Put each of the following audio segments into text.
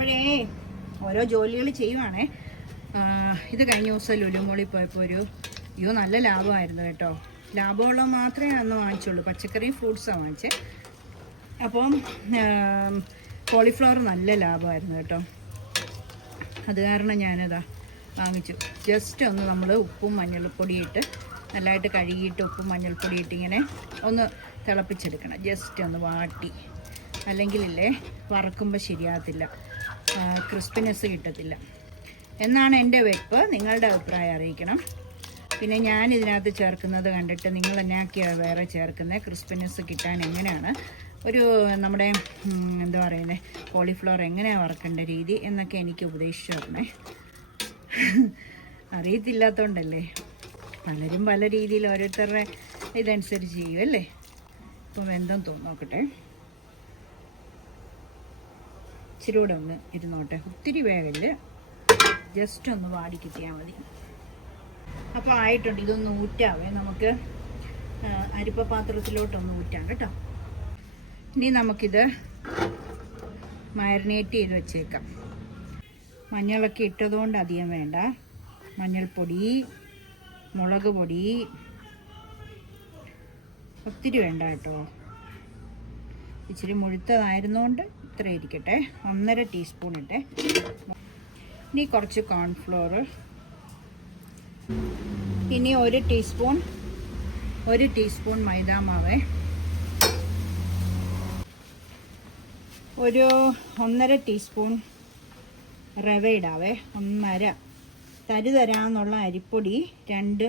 അപ്പോഴേ ഓരോ ജോലികൾ ചെയ്യുവാണേ. ഇത് കഴിഞ്ഞ ദിവസം ലുലുമോളിൽ പോയപ്പോൾ അയ്യോ നല്ല ലാഭമായിരുന്നു കേട്ടോ. ലാഭമുള്ള മാത്രമേ അന്ന് വാങ്ങിച്ചുള്ളൂ. പച്ചക്കറിയും ഫ്രൂട്ട്സാണ് വാങ്ങിച്ചത്. അപ്പം കോളിഫ്ലവർ നല്ല ലാഭമായിരുന്നു കേട്ടോ. അത് കാരണം ഞാനതാ വാങ്ങിച്ചു. ജസ്റ്റ് ഒന്ന് നമ്മൾ ഉപ്പും മഞ്ഞൾപ്പൊടിയിട്ട് നല്ലതായിട്ട് കഴുകിയിട്ട് ഉപ്പും മഞ്ഞൾപ്പൊടിയിട്ട് ഇങ്ങനെ ഒന്ന് തിളപ്പിച്ചെടുക്കണം. ജസ്റ്റ് ഒന്ന് വാട്ടി, അല്ലെങ്കിലില്ലേ വറക്കുമ്പോൾ ശരിയാകത്തില്ല, ക്രിസ്പിനെസ് കിട്ടത്തില്ല എന്നാണ് എൻ്റെ വെപ്പ്. നിങ്ങളുടെ അഭിപ്രായം അറിയിക്കണം. പിന്നെ ഞാൻ ഇതിനകത്ത് ചേർക്കുന്നത് കണ്ടിട്ട് നിങ്ങൾ എന്നാക്കിയാണ് വേറെ ചേർക്കുന്നത്, ക്രിസ്പിനെസ് കിട്ടാൻ എങ്ങനെയാണ് നമ്മുടെ എന്താ പറയുന്നത് കോളിഫ്ലവർ എങ്ങനെയാണ് വറക്കേണ്ട രീതി എന്നൊക്കെ എനിക്ക് ഉപദേശിച്ചു തരണേ. അറിയത്തില്ലാത്തതുകൊണ്ടല്ലേ, പലരും പല രീതിയിൽ ഓരോരുത്തരുടെ ഇതനുസരിച്ച് ചെയ്യുമല്ലേ. ഇപ്പം വെന്തം നോക്കട്ടെ, ഇച്ചിരി കൂടെ ഒന്ന് ഇരുന്നോട്ടെ, ഒത്തിരി വേഗമില്ല, ജസ്റ്റ് ഒന്ന് വാടി കിട്ടിയാൽ മതി. അപ്പോൾ ആയിട്ടുണ്ട്. ഇതൊന്ന് ഊറ്റാവേ, നമുക്ക് അരിപ്പ പാത്രത്തിലോട്ടൊന്ന് ഊറ്റാം കേട്ടോ. ഇനി നമുക്കിത് മാരിനേറ്റ് ചെയ്ത് വെച്ചേക്കാം. മഞ്ഞളൊക്കെ ഇട്ടതുകൊണ്ട് അധികം വേണ്ട. മഞ്ഞൾപ്പൊടി, മുളക് പൊടി ഒത്തിരി വേണ്ട കേട്ടോ. ഇച്ചിരി മുഴുത്തതായിരുന്നുകൊണ്ട് ഇത്ര ഇരിക്കട്ടെ. 1.5 ടീസ്പൂൺ ഇട്ടെ. ഇനി കുറച്ച് കോൺഫ്ലോർ, ഇനി 1 ടീസ്പൂൺ മൈദാമാവേ, ഒരു 1.5 ടീസ്പൂൺ റവ ഇടാവേ, 1.5 തരാന്നുള്ള അരിപ്പൊടി 2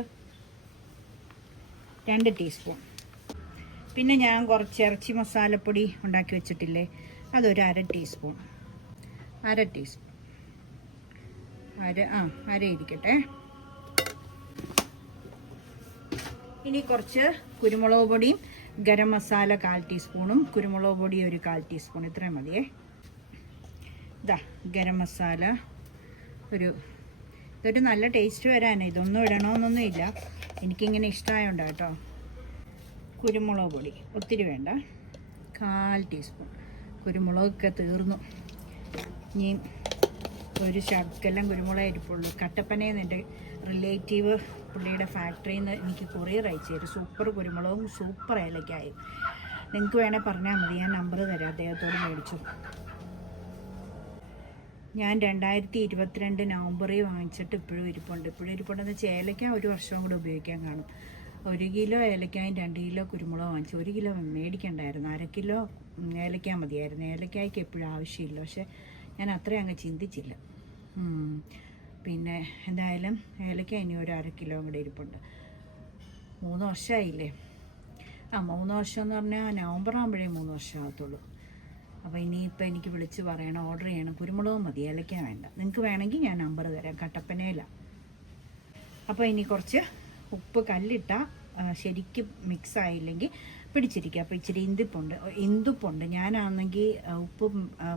ടീസ്പൂൺ. പിന്നെ ഞാൻ കുറച്ച് ഇറച്ചി മസാലപ്പൊടി ഉണ്ടാക്കി വെച്ചിട്ടില്ലേ, അതൊരു അര ടീസ്പൂൺ അര ഇരിക്കട്ടെ. ഇനി കുറച്ച് കുരുമുളക് പൊടിയും ഗരം മസാല 1/4 ടീസ്പൂണും കുരുമുളക് പൊടി ഒരു 1/4 ടീസ്പൂൺ, ഇത്രയും മതിയേ. ഇതാ ഗരം മസാല ഇതൊരു നല്ല ടേസ്റ്റ് വരാനേ, ഇതൊന്നും ഇടണമെന്നൊന്നും ഇല്ല, എനിക്കിങ്ങനെ ഇഷ്ടമായോണ്ടാ കേട്ടോ. കുരുമുളക് പൊടി ഒത്തിരി വേണ്ട, 1/4 ടീസ്പൂൺ. കുരുമുളകൊക്കെ തീർന്നു, ഇനി ഒരു ശകലം കുരുമുളക് ഇരിപ്പുള്ളൂ. കട്ടപ്പനയിൽ എൻ്റെ റിലേറ്റീവ് പുള്ളിയുടെ ഫാക്ടറിയിൽ നിന്ന് എനിക്ക് കൊറിയർ അയച്ചു തരും. സൂപ്പർ കുരുമുളകും സൂപ്പർ ഏലക്കായും. നിങ്ങൾക്ക് വേണേൽ പറഞ്ഞാൽ മതി, ഞാൻ നമ്പർ തരാം, അദ്ദേഹത്തോട് മേടിച്ചു. ഞാൻ 2022 നവംബറിൽ വാങ്ങിച്ചിട്ട് ഇപ്പോഴും ഇരിപ്പുണ്ടെന്ന് വെച്ചാൽ ഏലക്ക 1 വർഷവും കൂടെ ഉപയോഗിക്കാൻ കാണും. 1 കിലോ ഏലക്കായും 2 കിലോ കുരുമുളക് വാങ്ങിച്ചു. 1 കിലോ മേടിക്കണ്ടായിരുന്നു, 1/2 കിലോ ഏലക്ക മതിയായിരുന്നു. ഏലക്കായ്ക്ക് എപ്പോഴും ആവശ്യമില്ല, പക്ഷെ ഞാൻ അത്രയും അങ്ങ് ചിന്തിച്ചില്ല. പിന്നെ എന്തായാലും ഏലക്ക ഇനി ഒരു 1/2 കിലോ കൂടെ ഇരിപ്പുണ്ട്. 3 വർഷമായില്ലേ. 3 വർഷം എന്ന് പറഞ്ഞാൽ നവംബർ ആകുമ്പോഴേ 3 വർഷം ആകത്തുള്ളൂ. അപ്പോൾ ഇനിയിപ്പോൾ എനിക്ക് വിളിച്ച് പറയണം, ഓർഡർ ചെയ്യണം. കുരുമുളക് മതി, ഏലക്ക വേണ്ട. നിങ്ങൾക്ക് വേണമെങ്കിൽ ഞാൻ നമ്പർ തരാം, കട്ടപ്പനയിലാണ്. അപ്പോൾ ഇനി കുറച്ച് ഉപ്പ് കല്ലിട്ടാൽ ശരിക്കും മിക്സ് ആയില്ലെങ്കിൽ പിടിച്ചിരിക്കുക. അപ്പോൾ ഇച്ചിരി ഇന്തുപ്പുണ്ട്. ഞാനാണെങ്കിൽ ഉപ്പ്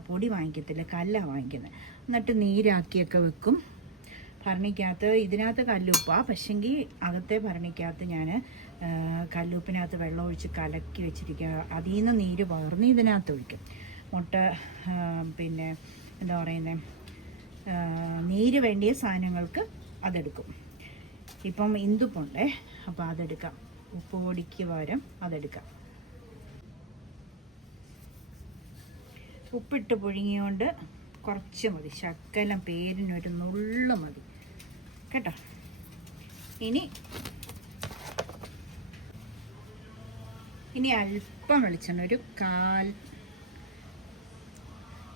പൊടി വാങ്ങിക്കത്തില്ല, കല്ലാണ് വാങ്ങിക്കുന്നത്. എന്നിട്ട് നീരാക്കിയൊക്കെ വെക്കും ഭരണിക്കകത്ത്. ഇതിനകത്ത് കല്ലുപ്പാണ്, പക്ഷെങ്കിൽ അകത്തെ ഭരണിക്കകത്ത് ഞാൻ കല്ലുപ്പിനകത്ത് വെള്ളം ഒഴിച്ച് കലക്കി വെച്ചിരിക്കുക. അതിൽ നിന്ന് നീര് പകർന്ന് ഇതിനകത്ത് ഒഴിക്കും. മുട്ട പിന്നെ എന്താ പറയുന്നത്, നീര് വേണ്ടിയ സാധനങ്ങൾക്ക് അതെടുക്കും. ഇപ്പം ഇന്തുപ്പുണ്ടേ, അപ്പോൾ അതെടുക്കാം. ഉപ്പ് പൊടിക്ക് പകരം അതെടുക്കാം. ഉപ്പിട്ട് പുഴുങ്ങിയോണ്ട് കുറച്ച് മതി, ശകലം പേരിനൊരു നുള്ളു മതി കേട്ടോ. ഇനി അല്പം വെളിച്ചെണ്ണ, ഒരു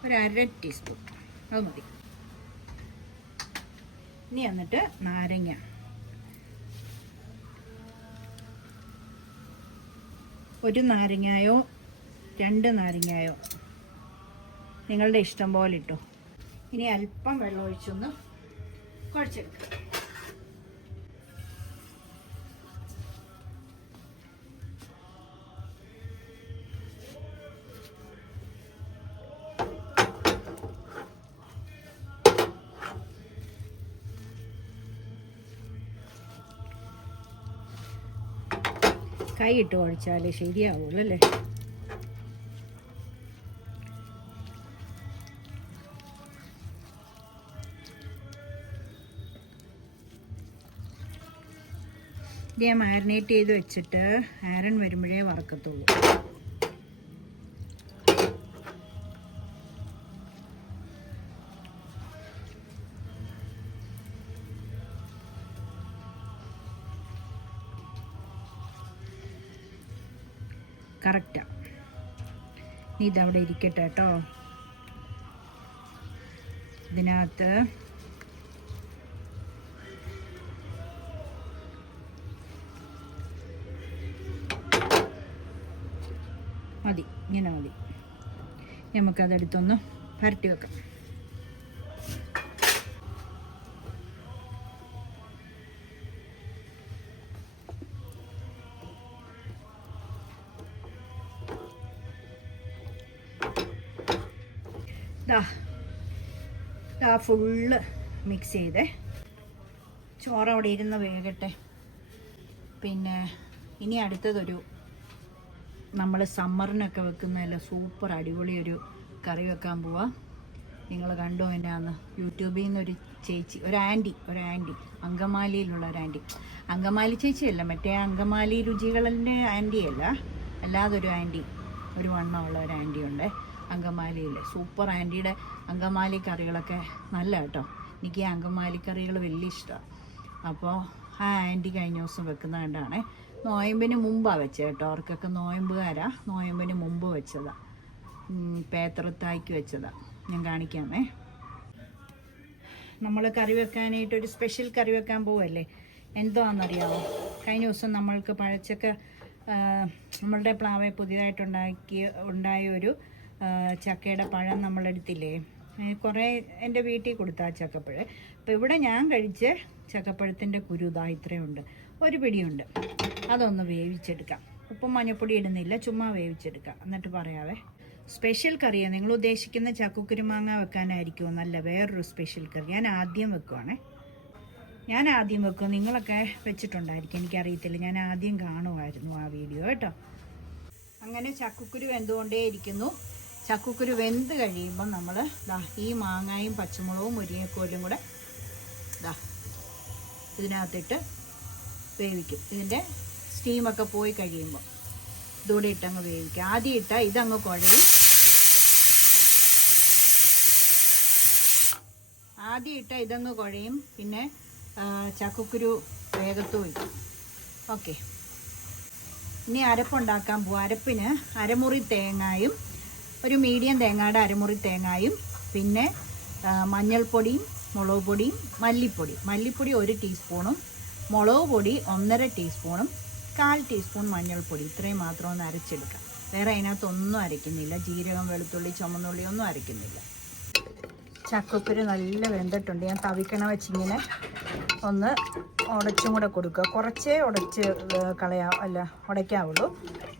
1/2 ടീസ്പൂൺ, അത് മതി. ഇനി എന്നിട്ട് നാരങ്ങ, ഒരു നാരങ്ങയോ 2 നാരങ്ങയോ നിങ്ങളുടെ ഇഷ്ടം പോലെ ഇട്ടോ. ഇനി അല്പം വെള്ളം ഒഴിച്ചൊന്ന് കുഴച്ചെടുക്കുക. കൈ ഇട്ട് കുഴച്ചാലേ ശരിയാവുള്ളൂ അല്ലേ. ഇത് ഞാൻ മാരിനേറ്റ് ചെയ്ത് വെച്ചിട്ട് ആരൻ വരുമ്പോഴേ വറക്കത്തുള്ളൂ. കറക്റ്റാ. ഇതവിടെ ഇരിക്കട്ടെ കേട്ടോ. ഇതിനകത്ത് മതി, ഇങ്ങനെ മതി. നമുക്കതെടുത്തൊന്ന് പരട്ടി വെക്കാം. ഫുള്ള് മിക്സ് ചെയ്തേ. ചോറ് അവിടെ ഇരുന്ന് വേകട്ടെ. പിന്നെ ഇനി അടുത്തതൊരു നമ്മൾ സമ്മറിനൊക്കെ വെക്കുന്നതല്ല സൂപ്പർ അടിപൊളി ഒരു കറി വെക്കാൻ പോവാ. നിങ്ങൾ കണ്ടോ എന്നാന്ന്? യൂട്യൂബിൽ നിന്നൊരു ചേച്ചി, ഒരു ആൻറ്റി അങ്കമാലിയിലുള്ള ഒരു ആൻറ്റി, അങ്കമാലി ചേച്ചിയല്ല, മറ്റേ അങ്കമാലി രുചികളിൻ്റെ ആൻറ്റിയല്ല, അല്ലാതൊരു ആൻറ്റി, ഒരു വണ്ണമുള്ള ഒരു ആൻറ്റി ഉണ്ട് അങ്കമാലിയിൽ. സൂപ്പർ ആൻറ്റിയുടെ അങ്കമാലി കറികളൊക്കെ നല്ല കേട്ടോ. എനിക്ക് ഈ അങ്കമാലി കറികൾ വലിയ ഇഷ്ടമാണ്. അപ്പോൾ ആ ആൻറ്റി കഴിഞ്ഞ ദിവസം വെക്കുന്ന കണ്ടാണ്. നോയമ്പിന് മുമ്പാണ് വെച്ചത് കേട്ടോ. അവർക്കൊക്കെ നോയമ്പുകാരാ, നോയമ്പിന് മുമ്പ് വെച്ചതാണ്. പേത്രത്തായ്ക്ക് വെച്ചതാണ്. ഞാൻ കാണിക്കാമേ. നമ്മൾ കറി വെക്കാനായിട്ടൊരു സ്പെഷ്യൽ കറി വെക്കാൻ പോവല്ലേ. എന്താണെന്നറിയാമോ? കഴിഞ്ഞ ദിവസം നമ്മൾക്ക് പഴച്ചക്ക, നമ്മളുടെ പ്ലാവെ ഉണ്ടായ ഒരു ചക്കയുടെ പഴം നമ്മളെടുത്തില്ലേ, കുറേ എൻ്റെ വീട്ടിൽ കൊടുത്ത ആ ചക്കപ്പഴം. അപ്പോൾ ഇവിടെ ഞാൻ കഴിച്ച ചക്കപ്പഴത്തിൻ്റെ കുരു ഇതാ ഇത്രയുണ്ട്, ഒരു പിടിയുണ്ട്. അതൊന്ന് വേവിച്ചെടുക്കാം. ഉപ്പും മഞ്ഞപ്പൊടി ഇടുന്നില്ല, ചുമ്മാ വേവിച്ചെടുക്കാം. എന്നിട്ട് പറയാവേ. സ്പെഷ്യൽ കറിയാണ്. നിങ്ങൾ ഉദ്ദേശിക്കുന്ന ചക്കക്കുരുമാങ്ങ വെക്കാനായിരിക്കുമോ? നല്ല വേറൊരു സ്പെഷ്യൽ കറി ഞാൻ ആദ്യം വെക്കുവാണേ. നിങ്ങളൊക്കെ വെച്ചിട്ടുണ്ടായിരിക്കും, എനിക്കറിയത്തില്ല. ഞാൻ ആദ്യം കാണുമായിരുന്നു ആ വീഡിയോ കേട്ടോ. അങ്ങനെ ചക്കക്കുരു വെന്തുകൊണ്ടേ ഇരിക്കുന്നു. ചക്കക്കുരു വെന്ത് കഴിയുമ്പം നമ്മൾ ഈ മാങ്ങായും പച്ചമുളകും മുരിങ്ങക്കോലും കൂടെ ഇതിനകത്തിട്ട് വേവിക്കും. ഇതിൻ്റെ സ്റ്റീമൊക്കെ പോയി കഴിയുമ്പോൾ ഇതുകൂടെ ഇട്ടങ്ങ് വേവിക്കും. ആദ്യം ഇട്ടാൽ ഇതങ്ങ് കുഴയും. പിന്നെ ചക്കക്കുരു വേഗത്ത് വയ്ക്കും. ഓക്കെ, ഇനി അരപ്പുണ്ടാക്കാൻ പോവാം. അരപ്പിന് അരമുറി തേങ്ങായും, ഒരു മീഡിയം തേങ്ങയുടെ അരമുറി തേങ്ങായും, പിന്നെ മഞ്ഞൾപ്പൊടിയും മുളക് പൊടിയും മല്ലിപ്പൊടി 1 ടീസ്പൂണും മുളക് പൊടി 1.5 ടീസ്പൂണും 1/4 ടീസ്പൂൺ മഞ്ഞൾപ്പൊടി, ഇത്രയും മാത്രം ഒന്ന് അരച്ചെടുക്കാം. വേറെ അതിനകത്തൊന്നും അരയ്ക്കുന്നില്ല. ജീരകം, വെളുത്തുള്ളി, ചുമന്നുള്ളി ഒന്നും അരയ്ക്കുന്നില്ല. ചക്കക്കുരു നല്ല വെന്തിട്ടുണ്ട്. ഞാൻ തവിക്കണ വെച്ചിങ്ങനെ ഒന്ന് ഉടച്ചും കൂടെ കൊടുക്കുക. കുറച്ചേ ഉടയ്ക്കാവുള്ളൂ.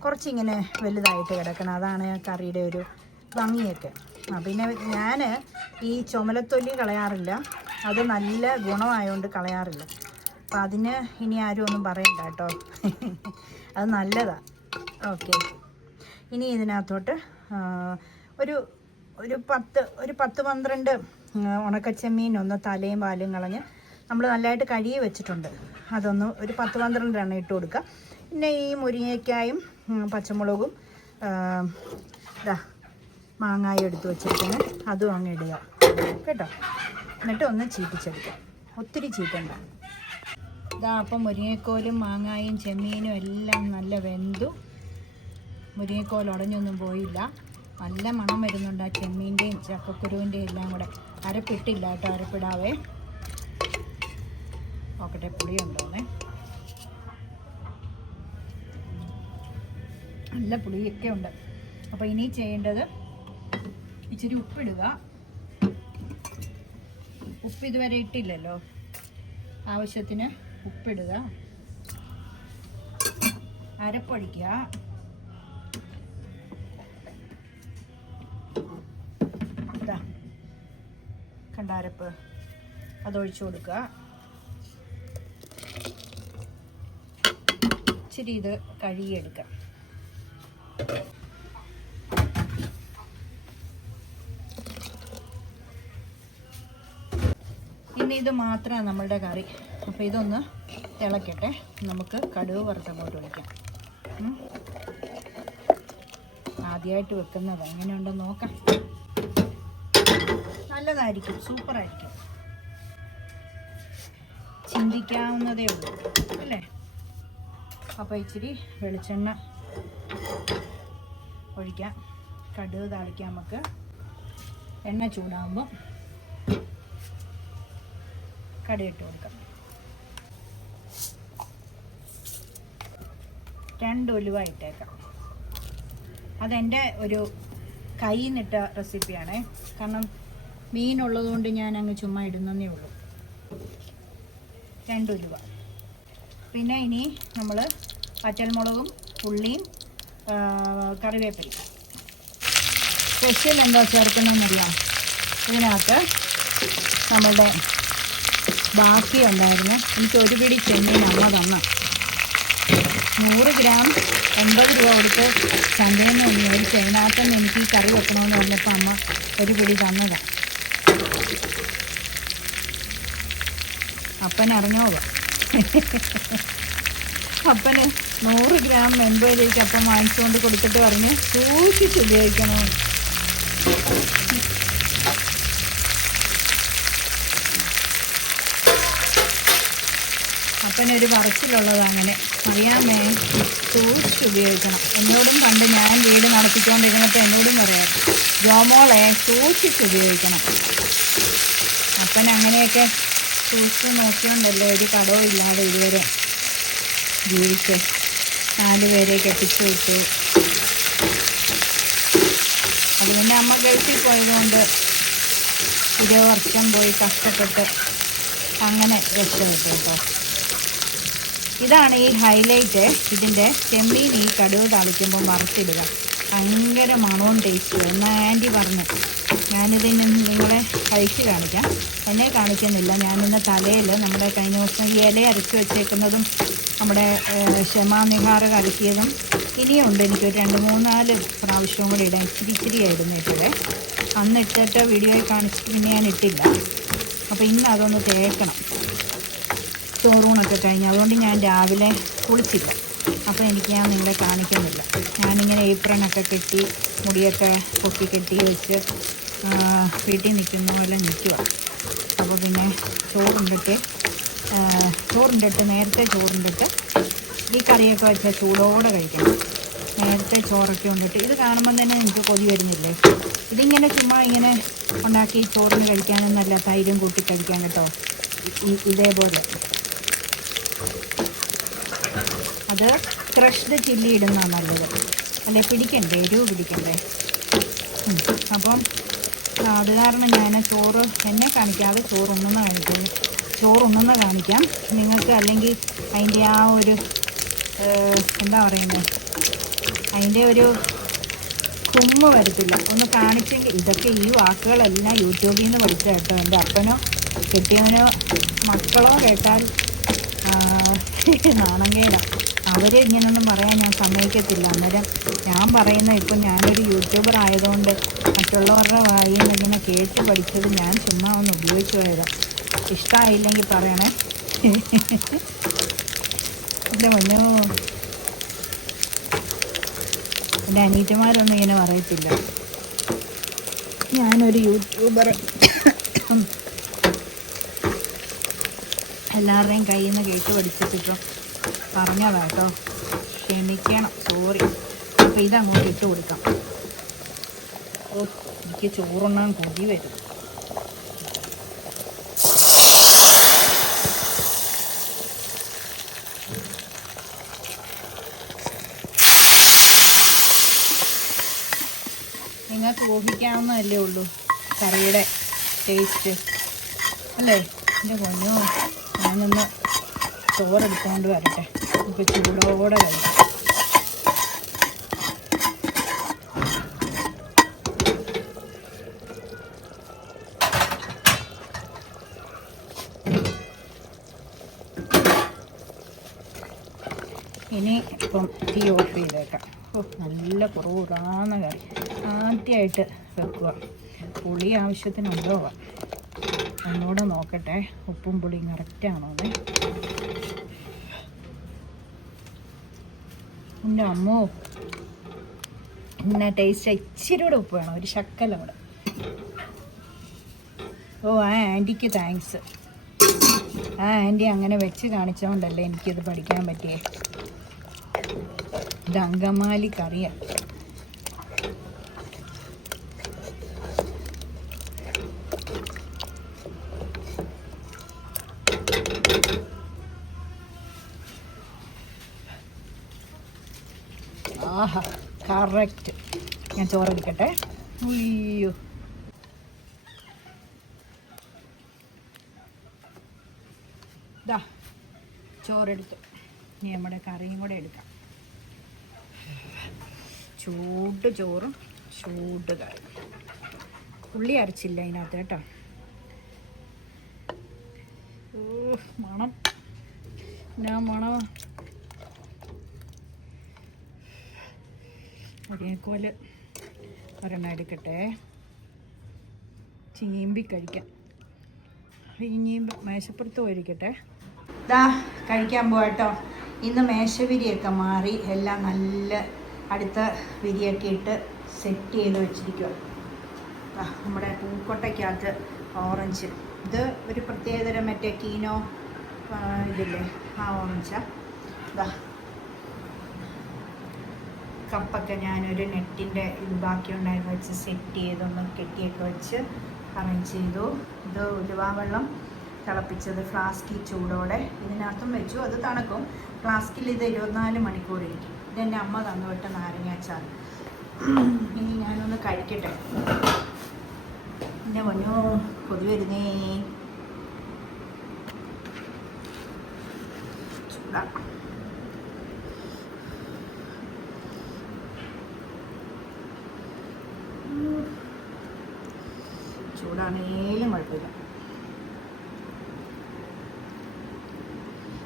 കുറച്ചിങ്ങനെ വലുതായിട്ട് കിടക്കണം. അതാണ് കറിയുടെ ഒരു ഭംഗിയൊക്കെ. പിന്നെ ഞാൻ ഈ ചുമലത്തൊലി കളയാറില്ല. അത് നല്ല ഗുണമായതുകൊണ്ട് കളയാറില്ല. അപ്പം അതിന് ഇനി ആരും ഒന്നും പറയണ്ട കേട്ടോ. അത് നല്ലതാണ്. ഓക്കെ, ഇനി ഇതിനകത്തോട്ട് ഒരു 10-12 ഉണക്കച്ചെമ്മീൻ ഒന്ന് തലയും പാലും കളഞ്ഞ് നമ്മൾ നല്ലതായിട്ട് കഴുകി വെച്ചിട്ടുണ്ട്. അതൊന്ന് ഒരു 10-12 എണ്ണം ഇട്ട് കൊടുക്കുക. പിന്നെ ഈ മുരിങ്ങയ്ക്കായും പച്ചമുളകും മാങ്ങായും എടുത്ത് വെച്ചിരിക്കുന്നത് അതും അങ്ങ് ഇടുക കേട്ടോ. എന്നിട്ട് ഒന്ന് ചീറ്റിച്ചെടുക്കുക. ഒത്തിരി ചീറ്റണ്ട. അപ്പം മുരിങ്ങക്കോലും മാങ്ങായും ചെമ്മീനും എല്ലാം നല്ല വെന്തു. മുരിങ്ങക്കോൽ ഉടഞ്ഞൊന്നും പോയില്ല. നല്ല മണം വരുന്നുണ്ട് ആ ചെമ്മീൻ്റെയും ചക്കക്കുരുവിൻ്റെയും എല്ലാം കൂടെ. അരപ്പിട്ടില്ല കേട്ടോ, അരപ്പിടാവേ. നോക്കട്ടെ പുളിയുണ്ടോന്നേ. നല്ല പുളിയൊക്കെ ഉണ്ട്. അപ്പോൾ ഇനി ചെയ്യേണ്ടത് ഇച്ചിരി ഉപ്പിടുക. ഉപ്പ് ഇതുവരെ ഇട്ടില്ലല്ലോ. ആവശ്യത്തിന് ഉപ്പിടുക. അരപ്പൊഴിക്കുക. കണ്ട അരപ്പ് അതൊഴിച്ചു കൊടുക്കുക. ഇച്ചിരി ഇത് കഴുകിയെടുക്കാം. ഇനി ഇത് മാത്രമാണ് നമ്മളുടെ കറി. അപ്പോൾ ഇതൊന്ന് തിളക്കട്ടെ. നമുക്ക് കടുക് വറുത്തങ്ങോട്ട് ഒഴിക്കാം. ആദ്യമായിട്ട് വെക്കുന്നത് എങ്ങനെയുണ്ടെന്ന് നോക്കാം. നല്ലതായിരിക്കും, സൂപ്പറായിരിക്കും. ചിന്തിക്കാവുന്നതേ ഉള്ളൂ അല്ലേ? അപ്പോൾ ഇച്ചിരി വെളിച്ചെണ്ണ ഒഴിക്കാം. കടുക് താളിക്കാം. നമുക്ക് എണ്ണ ചൂടാകുമ്പോൾ കടുക് ഇട്ട് കൊടുക്കാം. 2 ഉലുവ ഇട്ടേക്കാം. അതെൻ്റെ ഒരു കയ്യിൽ നിന്നിട്ട റെസിപ്പിയാണ്. കാരണം മീനുള്ളത് കൊണ്ട് ഞാൻ അങ്ങ് ചുമ്മാ ഇടുന്നതേ ഉള്ളൂ. 2 ഉലുവ. പിന്നെ ഇനി നമ്മൾ പച്ചമുളകും ഉള്ളിയും കറിവേപ്പിലയും. സ്പെഷ്യൽ എന്താ ചേർക്കുന്നതെന്നറിയാം? ഇതിനകത്ത് നമ്മളുടെ ബാക്കി ഉണ്ടായിരുന്നു. എനിക്ക് 1 പിടി ചെമ്മീൻ അമ്മ തന്ന 100 ഗ്രാം 80 രൂപ കൊടുത്ത് ചന്തയിൽ നിന്ന് മേടിച്ച് അതിനകത്തുനിന്ന് എനിക്ക് ഈ കറി വെക്കണമെന്ന് പറഞ്ഞപ്പോൾ അമ്മ 1 പിടി തന്നതാണ്. അപ്പൻ അറിഞ്ഞോളൂ. അപ്പന് 100 ഗ്രാം 80 രൂപയ്ക്ക് അപ്പം വാങ്ങിച്ചുകൊണ്ട് കൊടുത്തിട്ട് പറഞ്ഞ് സൂക്ഷിച്ച് ഉപയോഗിക്കണോ. അപ്പനൊരു പറച്ചിലുള്ളത് അങ്ങനെ. അറിയാമേ, സൂക്ഷിച്ച് ഉപയോഗിക്കണം. എന്നോടും പണ്ട് ഞാൻ വീട് നടത്തിക്കൊണ്ടിരുന്നപ്പോൾ എന്നോടും പറയാം, ജോമോളെ സൂക്ഷിച്ച് ഉപയോഗിക്കണം. അപ്പൻ അങ്ങനെയൊക്കെ സൂക്ഷിച്ച് നോക്കിയോണ്ടല്ലേ ഒരു കടവും ഇല്ലാതെ ഇതുവരെ ജീവിച്ച് 4 പേരെ കെട്ടിച്ചു വിട്ടു. അത് പിന്നെ അമ്മ ഗൾഫിൽ പോയതുകൊണ്ട് 20 വർഷം പോയി കഷ്ടപ്പെട്ട് അങ്ങനെ രക്ഷപ്പെട്ടു കേട്ടോ. ഇതാണ് ഈ ഹൈലൈറ്റ്. ഇതിൻ്റെ ചെമ്മീൻ ഈ കടുക് താളിക്കുമ്പോൾ വറുത്തിടുക. ഭയങ്കര മണവും ടേസ്റ്റും. എന്നാൽ ആൻറ്റി പറഞ്ഞു, ഞാനിതിന് നിങ്ങളെ കഴിച്ച് കാണിക്കാം. എന്നെ കാണിക്കുന്നില്ല. ഞാനിന്ന് തലയിൽ നമ്മുടെ കഴിഞ്ഞ ദിവസം ഈ ഇല അരച്ച് വെച്ചേക്കുന്നതും നമ്മുടെ ക്ഷമാനിഹാറ് കലക്കിയതും ഇനിയുണ്ട്. എനിക്കൊരു 2-3-4 പ്രാവശ്യവും കൂടി ഇടാം. ഇച്ചിരി ഇടുന്നിട്ടേ. അന്ന് ഇട്ടിട്ട് വീഡിയോയിൽ കാണിച്ചിട്ട് പിന്നെ ഞാൻ ഇട്ടില്ല. അപ്പോൾ ഇന്ന് അതൊന്ന് തേക്കണം. ചോറൂണൊക്കെ കഴിഞ്ഞ്. അതുകൊണ്ട് ഞാൻ രാവിലെ കുളിച്ചില്ല. അപ്പോൾ ഞാൻ നിങ്ങളെ കാണിക്കുന്നില്ല. ഞാനിങ്ങനെ ഏപ്രണൊക്കെ കെട്ടി മുടിയൊക്കെ പൊക്കി കെട്ടി വെച്ച് വീട്ടിൽ നിൽക്കുന്ന പോലെ നിൽക്കുക. അപ്പോൾ പിന്നെ ചോറുണ്ടിട്ട് നേരത്തെ ചോറുണ്ടിട്ട് ഈ കറിയൊക്കെ വെച്ചാൽ ചൂടോടെ കഴിക്കണം. നേരത്തെ ചോറൊക്കെ ഉണ്ടിട്ട് ഇത് കാണുമ്പം തന്നെ എനിക്ക് കൊതി വരുന്നില്ലേ? ഇതിങ്ങനെ ചുമ്മാ ഇങ്ങനെ ഉണ്ടാക്കി ചോറിന് കഴിക്കാനും നല്ല തൈരും കൂട്ടി കഴിക്കാൻ കേട്ടോ. ഇതേപോലെ അത് ക്രഷ്ഡ് ചില്ലി ഇടുന്നതാണ് നല്ലത്. അല്ലെ പിടിക്കണ്ടേ, എരിവ് പിടിക്കണ്ടേ. അപ്പം അത് കാരണം ഞാൻ ചോറ് എന്നെ കാണിക്കാതെ ചോറുണ്ണുന്ന കാണിക്കാം നിങ്ങൾക്ക്. അല്ലെങ്കിൽ അതിൻ്റെ ആ ഒരു എന്താ പറയുന്നത്, അതിൻ്റെ ഒരു കുമ്മ് വരത്തില്ല. ഒന്ന് കാണിച്ചെങ്കിൽ. ഇതൊക്കെ ഈ വാക്കുകളെല്ലാം യൂട്യൂബിൽ നിന്ന് പഠിച്ച കേട്ടോ. എൻ്റെ അപ്പനോ കെട്ടിയവനോ മക്കളോ കേട്ടാൽ നാണംകേടാ. അവർ ഇങ്ങനൊന്നും പറയാൻ ഞാൻ സമ്മതിക്കത്തില്ല. അന്നേരം ഞാൻ പറയുന്നത് ഇപ്പം ഞാനൊരു യൂട്യൂബർ ആയതുകൊണ്ട് മറ്റുള്ളവരുടെ വായിൽ നിന്ന് ഇങ്ങനെ കേട്ട് പഠിച്ചത് ഞാൻ ചുമ്മാ ഒന്ന് ഉപയോഗിച്ച് പോയതാണ്. ഇഷ്ടമായില്ലെങ്കിൽ പറയണേ. എൻ്റെ മുന്നോ എൻ്റെ അനീറ്റമാരൊന്നും ഇങ്ങനെ പറയത്തില്ല. ഞാനൊരു യൂട്യൂബർ എല്ലാവരുടെയും കയ്യിൽ നിന്ന് കേട്ട് പഠിച്ചിട്ടിപ്പം പറഞ്ഞതാ കേട്ടോ. ക്ഷമിക്കണം, സോറി. അപ്പോൾ ഇതങ്ങോട്ട് ഇട്ട് കൊടുക്കാം. ഓ, എനിക്ക് ചോറുണ്ണാൻ കൊതി വരും. നിങ്ങൾക്ക് ഊഹിക്കാവുന്നതല്ലേ ഉള്ളൂ കറിയുടെ ടേസ്റ്റ് അല്ലേ? എൻ്റെ പൊന്നോ, ഞാനൊന്ന് ചോറെടുത്തുകൊണ്ട് വരട്ടെ. ഇപ്പോൾ ചൂടോടെ കഴിക്കാം. ഇനി ഇപ്പം തീ ഓഫ് ചെയ്തേക്കാം. ഓ, നല്ല കുറവുറാന്ന കറി. ആദ്യമായിട്ട് വെക്കുക. പുളി ആവശ്യത്തിനുണ്ടോ ഒന്നുകൂടെ നോക്കട്ടെ, ഉപ്പും പുളിയും കറക്റ്റാണോന്നേ. എൻ്റെ അമ്മോ, എന്നാ ടേസ്റ്റ്. ഇച്ചിരി കൂടെ ഉപ്പ് വേണം, ഒരു ശക്കല കൂടെ. ഓ, ആ ആൻറ്റിക്ക് താങ്ക്സ്. ആ ആൻറ്റി അങ്ങനെ വെച്ച് കാണിച്ചതുകൊണ്ടല്ലേ എനിക്കിത് പഠിക്കാൻ പറ്റിയേ. ഇത് അങ്കമാലി കറിയാണ്. ആഹാ, കറക്റ്റ്. ഞാൻ ചോറെടുക്കട്ടെ. അയ്യോ, ഇതാ ചോറെടുത്തു. ഇനി നമ്മുടെ കറിയും കൂടെ എടുക്കാം. ചൂട് ചോറും ചൂട് കറി. ഉള്ളി അരച്ചില്ല അതിനകത്ത് കേട്ടോ. ഓ, മണം, ഞാൻ മണം. ഒരേക്കോല് ഒരെണ്ണം എടുക്കട്ടെ. ചീമ്പി കഴിക്കാം. ഇനിയും മേശപ്പുറത്ത് പോയിരിക്കട്ടെ. ഇതാ കഴിക്കാൻ പോകട്ടോ. ഇന്ന് മേശവിരിയൊക്കെ മാറി എല്ലാം നല്ല അടുത്ത വിരിയൊക്കെ ഇട്ട് സെറ്റ് ചെയ്ത് വെച്ചിരിക്കുക. നമ്മുടെ പൂക്കൊട്ടയ്ക്കകത്ത് ഓറഞ്ച്. ഇത് ഒരു പ്രത്യേകതരം മറ്റേ കീനോ ഇതില്ലേ, ആ ഓറഞ്ചാണ്. ഇതാ കപ്പൊക്കെ ഞാനൊരു നെറ്റിൻ്റെ ഇത് ബാക്കിയുണ്ടായിരുന്നു വെച്ച് സെറ്റ് ചെയ്തൊന്ന് കെട്ടിയൊക്കെ വെച്ച് അറേഞ്ച് ചെയ്തു. ഇത് ഉലുവാവെള്ളം തിളപ്പിച്ചത് ഫ്ലാസ്കിൽ ചൂടോടെ ഇതിനകത്തും വെച്ചു. അത് തണുക്കും. ഫ്ലാസ്കിൽ ഇത് 24 മണിക്കൂർ ഇരിക്കും. ഇതെൻ്റെ അമ്മ തന്നുവിട്ട നാരങ്ങാച്ചാർ. ഇനി ഞാനൊന്ന് കഴിക്കട്ടെ. പിന്നെ പൊന്നോ, കൊതി വരുന്നേ. ചൂടാ. ചൂടാണേലും കുഴപ്പമില്ല.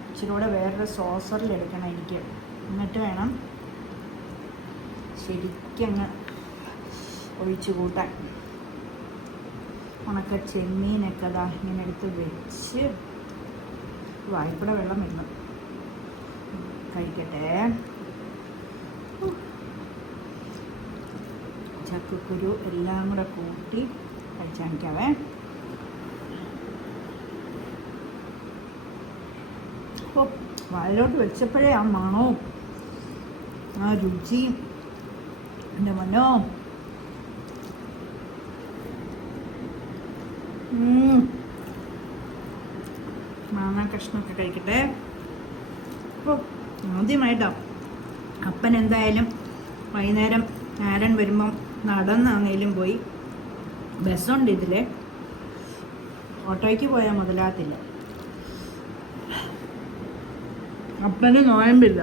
ഇച്ചിരി കൂടെ വേറൊരു സോസറിലെടുക്കണം എനിക്ക്. എന്നിട്ട് വേണം ശരിക്കങ്ങ് ഒഴിച്ചു കൂട്ടാൻ. ഉണക്ക ചെമ്മീനൊക്കെ അതാ ഇങ്ങനെ എടുത്ത് വെച്ച് വായ്പൂടെ വെള്ളം വരുന്നു. കഴിക്കട്ടെ. ചക്കക്കുരു എല്ലാം കൂടെ കൂട്ടി കഴിച്ചാണിക്കാവേ. ഓ, വായിലോട്ട് വെച്ചപ്പോഴേ ആ മണവും ആ രുചിയും എൻ്റെ മനോ. മാങ്ങാ കഷ്ണമൊക്കെ കഴിക്കട്ടെ. ഓ, ആദ്യമായിട്ടോ. അപ്പൻ എന്തായാലും വൈകുന്നേരം ആരൻ വരുമ്പം നടന്നാന്നേലും പോയി. ബസ്സുണ്ട് ഇതിൽ, ഓട്ടോയ്ക്ക് പോയാൽ മുതലാകത്തില്ല. അപ്പന് നോയമ്പില്ല,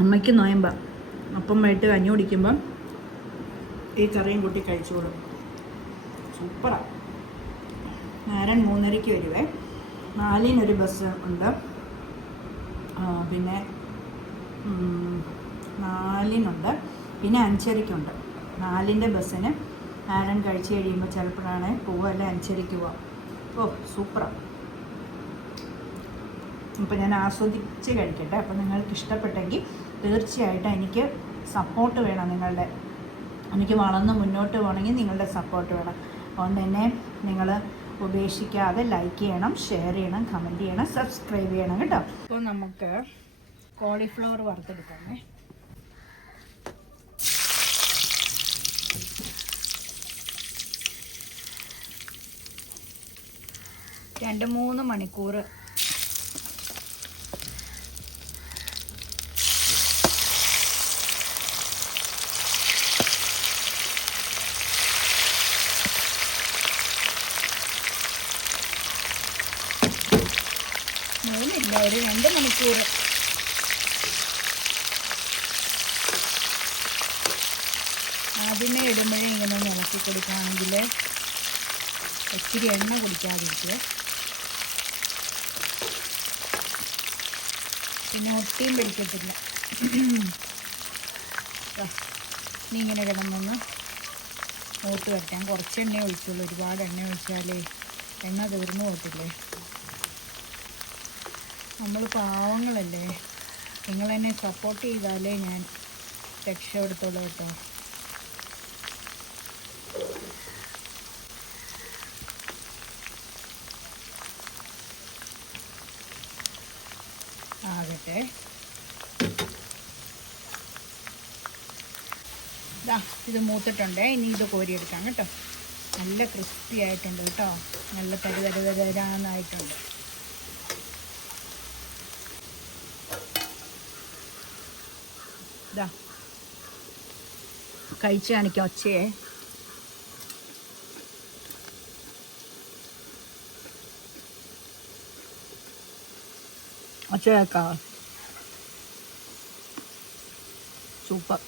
അമ്മയ്ക്ക് നോയമ്പാ. അപ്പം വൈകിട്ട് കഞ്ഞി കുടിക്കുമ്പം ഈ കറിയും കൂട്ടി കഴിച്ചോളും. സൂപ്പറാണ്. ആരൻ 3:30 വരുവേ. 4-ന് ബസ് ഉണ്ട്. പിന്നെ 4-നുണ്ട്, പിന്നെ 5:30 4-ൻ്റെ ബസ്സിന് ആരൻ കഴിച്ച് കഴിയുമ്പോൾ ചിലപ്പോഴാണ് പോവുക, അല്ല 5:30 പോവാം. ഓ, സൂപ്പറാണ്. അപ്പോൾ ഞാൻ ആസ്വദിച്ച് കഴിക്കട്ടെ. അപ്പോൾ നിങ്ങൾക്ക് ഇഷ്ടപ്പെട്ടെങ്കിൽ തീർച്ചയായിട്ടും എനിക്ക് സപ്പോർട്ട് വേണം. നിങ്ങളുടെ, എനിക്ക് വളർന്ന് മുന്നോട്ട് പോകണമെങ്കിൽ നിങ്ങളുടെ സപ്പോർട്ട് വേണം. അതുകൊണ്ട് തന്നെ നിങ്ങൾ ഉപേക്ഷിക്കാതെ ലൈക്ക് ചെയ്യണം, ഷെയർ ചെയ്യണം, കമൻറ്റ് ചെയ്യണം, സബ്സ്ക്രൈബ് ചെയ്യണം കേട്ടോ. അപ്പോൾ നമുക്ക് കോളിഫ്ലവർ വറുത്തെടുക്കാമേ. 2-3 മണിക്കൂർ മൂന്നില്ല, ഒരു 2 മണിക്കൂർ. ആദ്യമേ ഇടുമ്പോഴേ ഇങ്ങനെ ഒന്ന് ഇളക്കി കൊടുക്കുകയാണെങ്കിൽ ഇച്ചിരി എണ്ണ കുടിക്കാതിരിക്കുക. പിന്നെ ഒട്ടിയും പിടിക്കത്തില്ല. ഇനി ഇങ്ങനെ കിടന്നൊന്ന് മൂത്ത് വരട്ടാൻ. കുറച്ച് എണ്ണ ഒഴിച്ചുള്ളൂ, ഒരുപാട് എണ്ണ ഒഴിച്ചാലേ എണ്ണ തീർന്നു പോകത്തില്ലേ. നമ്മൾ പാവങ്ങളല്ലേ. നിങ്ങൾ എന്നെ സപ്പോർട്ട് ചെയ്താലേ ഞാൻ രക്ഷപ്പെടുത്തുള്ളൂ കേട്ടോ. ആകട്ടെ. ഇത് മൂത്തിട്ടുണ്ട്. ഇനി ഇത് കോരിയെടുക്കാം കേട്ടോ. നല്ല ക്രിസ്പി ആയിട്ടുണ്ട് കേട്ടോ. നല്ല തരാന്നായിട്ടുണ്ട്. കഴിച്ച് കാണിക്കാം ഒച്ചയെ. ഒച്ച കേൾക്കാം. സൂപ്പർ.